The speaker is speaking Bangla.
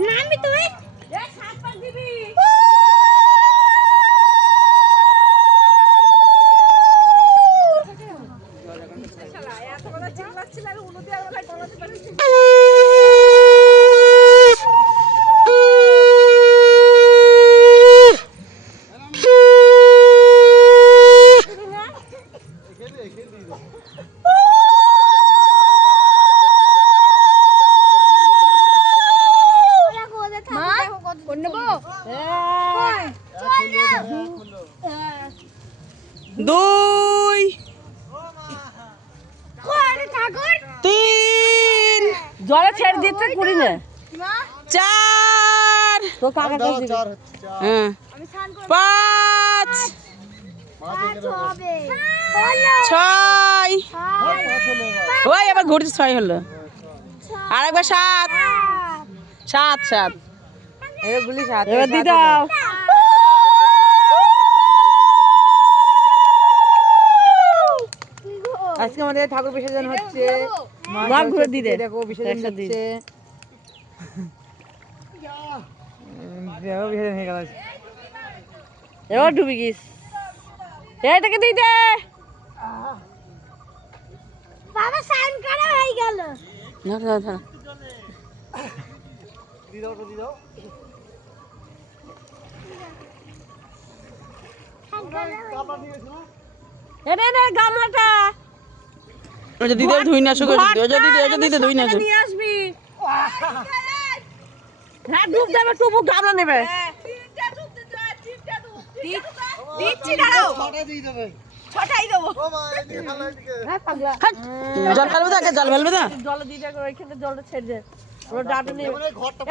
নামবি তুই দুই তিন জলে ছেড়ে দিতে করি না চার তো কাকা কাছে হ্যাঁ, পাঁচ ছয় ওই এবার ঘুরতে ছয় হলো আর একবার সাত সাত সাত এবার গুলি সাত এবার দি দাও আজকে আমাদের ঠাকুর বিসর্জন হচ্ছে মা ঘুরে দি দে দেখো বিসর্জন হচ্ছে দেখো বিসর্জন হয়ে গেল এবার ডুবে গিস এটাকে দি দে বাবা সাইন করা হয়ে গেল না না না দি দাও দি দাও এনে নে গামলাটা ওই যে দিদে ধুই না শুকো ওই যে দিদে ধুই না শুকো নিয়ে আসবি হ্যাঁ ডুব যাবে টুবু গামলা নেবে তিনটা ডুব দিচ্ছি দাঁড়াও ছটা দিয়ে দেবে ছটাই দেবো ও মা এদিকে খালা এদিকে হ্যাঁ পাগলা জল ফেলবে না জল ফেলবে না জল দিয়ে ওইখানে জলটা ছেড়ে দে ওর ডাটা নিয়ে